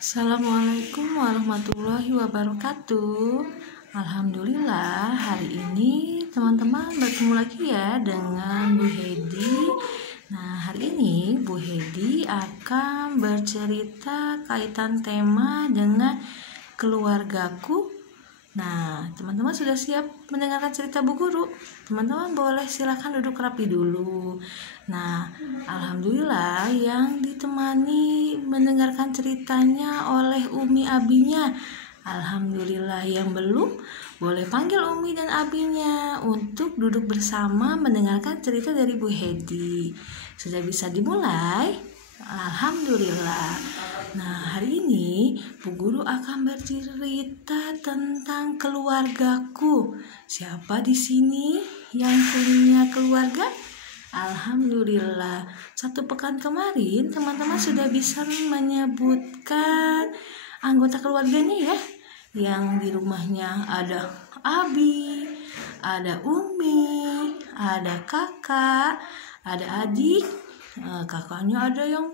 Assalamualaikum warahmatullahi wabarakatuh. Alhamdulillah, hari ini teman-teman bertemu lagi ya dengan Bu Hedi. Nah, hari ini Bu Hedi akan bercerita kaitan tema dengan keluargaku. Nah, teman-teman sudah siap mendengarkan cerita Bu Guru? Teman-teman boleh silahkan duduk rapi dulu. Nah, alhamdulillah yang ditemani mendengarkan ceritanya oleh Umi abinya. Alhamdulillah yang belum, boleh panggil Umi dan abinya untuk duduk bersama mendengarkan cerita dari Bu Hedi. Sudah bisa dimulai? Alhamdulillah. Nah, hari ini Bu Guru akan bercerita tentang keluargaku. Siapa di sini yang punya keluarga? Alhamdulillah. 1 pekan kemarin teman-teman sudah bisa menyebutkan anggota keluarganya ya. Yang di rumahnya ada Abi, ada Umi, ada kakak, ada adik. Kakaknya ada yang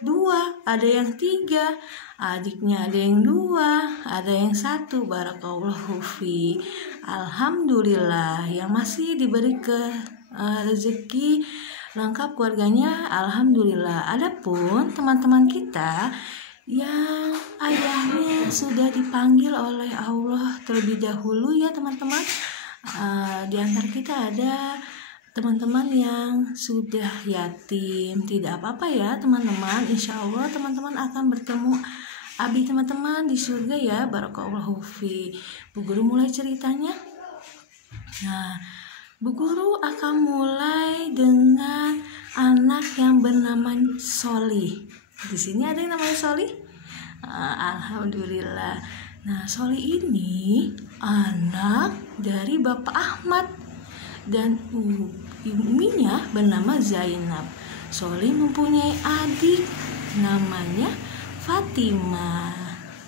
2, ada yang 3, adiknya ada yang 2, ada yang 1. Barakallahu fi. Alhamdulillah yang masih diberi rezeki lengkap keluarganya. Alhamdulillah. Adapun teman-teman kita yang ayahnya sudah dipanggil oleh Allah terlebih dahulu ya teman-teman. Di antara kita ada teman-teman yang sudah yatim. Tidak apa-apa ya teman-teman, insya Allah teman-teman akan bertemu abi teman-teman di surga ya. Barakallahu fi. Bu Guru mulai ceritanya. Nah, Bu Guru akan mulai dengan anak yang bernama Soli. Di sini ada yang namanya Soli? Alhamdulillah. Nah, Soli ini anak dari Bapak Ahmad dan uminya bernama Zainab. Soli mempunyai adik namanya Fatimah.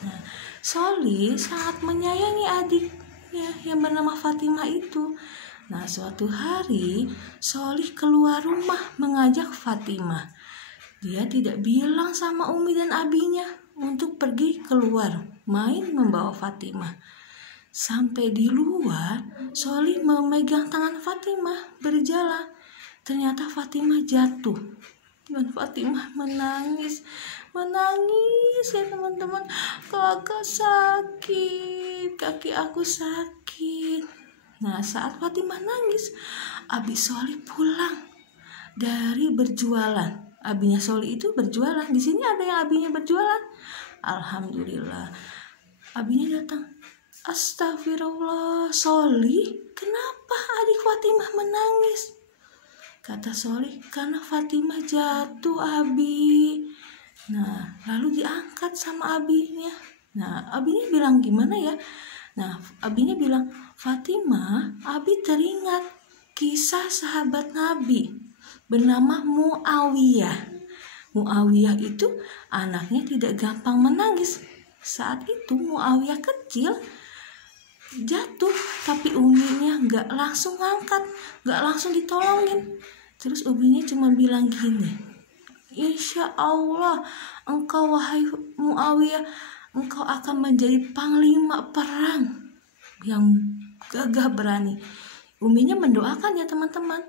Nah, Soli sangat menyayangi adiknya yang bernama Fatimah itu. Nah, suatu hari Soli keluar rumah mengajak Fatimah. Dia tidak bilang sama Umi dan abinya untuk pergi keluar main membawa Fatimah. Sampai di luar, Soli memegang tangan Fatimah berjalan. Ternyata Fatimah jatuh dan Fatimah menangis ya teman-teman. Kakak sakit, kaki aku sakit. Nah, saat Fatimah nangis, abi Soli pulang dari berjualan. Abinya Soli itu berjualan. Di sini ada yang abinya berjualan. Alhamdulillah. Abinya datang. Astagfirullah, Soli, kenapa adik Fatimah menangis? Kata Soli, karena Fatimah jatuh, Abi. Nah, lalu diangkat sama abinya. Nah, abinya bilang gimana ya? Nah, abinya bilang, Fatimah, Abi teringat kisah sahabat Nabi bernama Muawiyah. Muawiyah itu anaknya tidak gampang menangis. Saat itu Muawiyah kecil jatuh, tapi uminya gak langsung ngangkat, gak langsung ditolongin. Terus uminya cuma bilang gini, Insya Allah engkau wahai Muawiyah, engkau akan menjadi panglima perang yang gagah berani. Uminya mendoakan ya teman-teman.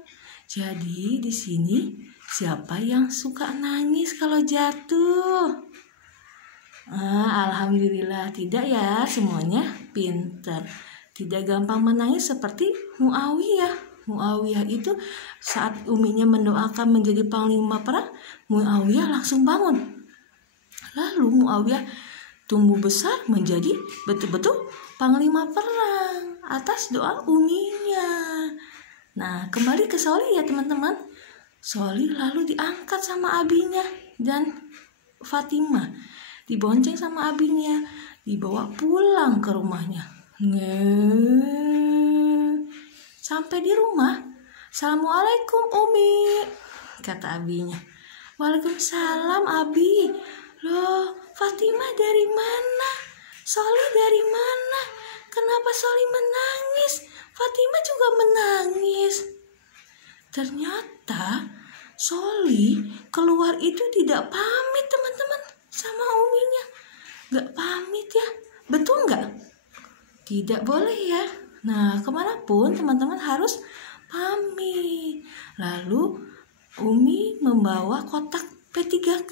Jadi di sini siapa yang suka nangis kalau jatuh? Alhamdulillah tidak ya, semuanya pintar. Tidak gampang menangis seperti Muawiyah. Muawiyah itu saat uminya mendoakan menjadi panglima perang, Muawiyah langsung bangun. Lalu Muawiyah tumbuh besar menjadi betul-betul panglima perang atas doa uminya. Nah, kembali ke Soli ya teman-teman. Soli lalu diangkat sama abinya dan Fatimah. Dibonceng sama abinya, dibawa pulang ke rumahnya. Sampai di rumah, Assalamualaikum Umi, kata abinya. Waalaikumsalam Abi. Loh, Fatimah dari mana? Soli dari mana? Kenapa Soli menangis? Fatimah juga menangis. Ternyata Soli keluar itu tidak pamit teman-teman sama uminya. tidak boleh ya. Nah, kemanapun teman-teman harus pamit. Lalu Umi membawa kotak P3K,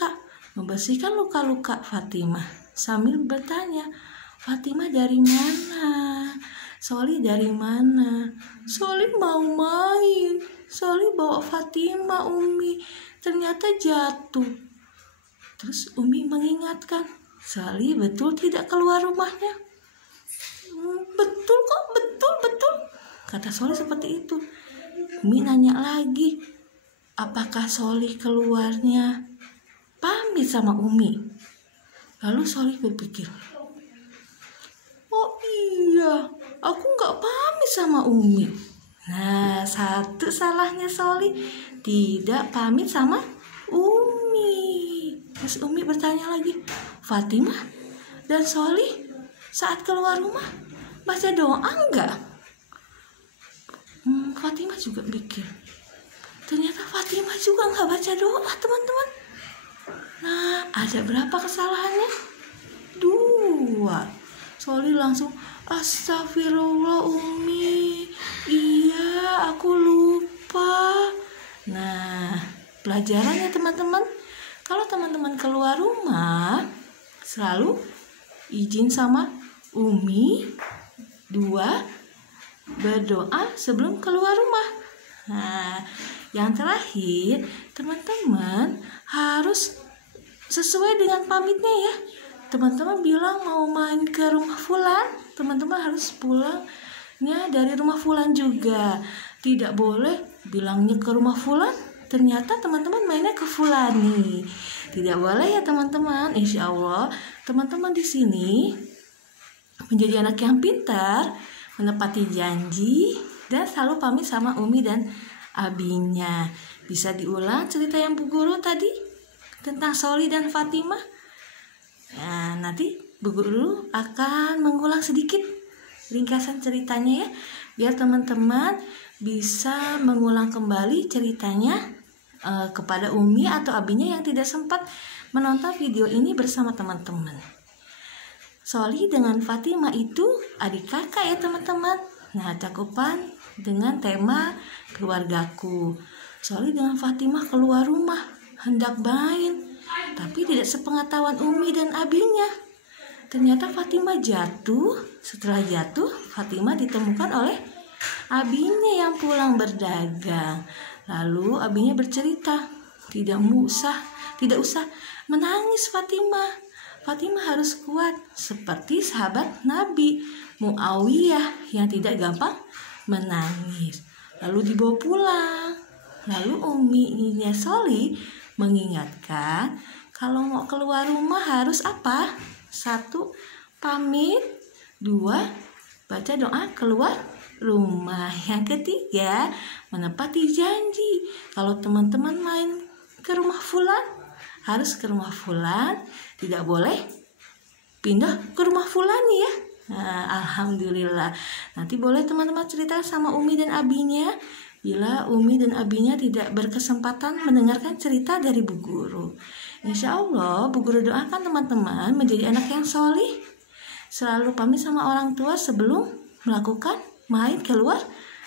membersihkan luka-luka Fatimah sambil bertanya, Fatimah dari mana? Soli dari mana? Soli mau main. Soli bawa Fatimah, Umi. Ternyata jatuh. Terus Umi mengingatkan, Soli betul tidak keluar rumahnya? Betul kok, betul. Kata Soli seperti itu. Umi nanya lagi, apakah Soli keluarnya pamit sama Umi? Lalu Soli berpikir, oh iya, aku nggak pamit sama Umi. Nah, satu salahnya Soli, tidak pamit sama Umi. Terus Umi bertanya lagi, Fatimah dan Soli saat keluar rumah baca doa enggak? Fatimah juga pikir, ternyata Fatimah juga nggak baca doa, teman-teman. Nah, ada berapa kesalahannya? 2. Soli langsung, astagfirullah Umi, iya aku lupa. Nah, pelajarannya teman-teman, kalau teman-teman keluar rumah selalu izin sama Umi. 2, berdoa sebelum keluar rumah. Nah, yang terakhir, teman-teman harus sesuai dengan pamitnya ya. Teman-teman bilang mau main ke rumah fulan, teman-teman harus pulangnya dari rumah fulan juga. Tidak boleh bilangnya ke rumah fulan, ternyata teman-teman mainnya ke fulani. Tidak boleh ya teman-teman. Insya Allah teman-teman di sini menjadi anak yang pintar, menepati janji, dan selalu pamit sama Umi dan abinya. Bisa diulang cerita yang Bu Guru tadi tentang Soli dan Fatimah? Nah, nanti Bu Guru akan mengulang sedikit ringkasan ceritanya ya, biar teman-teman bisa mengulang kembali ceritanya kepada Umi atau abinya yang tidak sempat menonton video ini bersama teman-teman. Soli dengan Fatimah itu adik kakak ya teman-teman. Nah, cakupan dengan tema keluargaku. Soli dengan Fatimah keluar rumah hendak main, tapi tidak sepengetahuan Umi dan abinya. Ternyata Fatimah jatuh. Setelah jatuh, Fatimah ditemukan oleh abinya yang pulang berdagang. Lalu abinya bercerita, tidak usah menangis Fatimah. Fatimah harus kuat seperti sahabat Nabi Muawiyah yang tidak gampang menangis. Lalu dibawa pulang. Lalu uminya Soli mengingatkan kalau mau keluar rumah harus apa? 1, pamit. 2, baca doa keluar rumah. Yang ketiga, menepati janji. Kalau teman-teman main ke rumah fulan, harus ke rumah fulan, tidak boleh pindah ke rumah fulani ya. Nah, alhamdulillah. Nanti boleh teman-teman cerita sama Umi dan abinya bila Umi dan abinya tidak berkesempatan mendengarkan cerita dari Bu Guru. Insya Allah Bu Guru doakan teman-teman menjadi anak yang solih, selalu pamit sama orang tua sebelum melakukan main keluar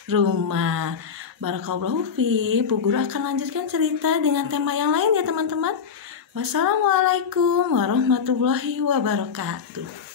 rumah. Barakallahu fi. Bu Guru akan lanjutkan cerita dengan tema yang lain ya teman-teman. Wassalamualaikum warahmatullahi wabarakatuh.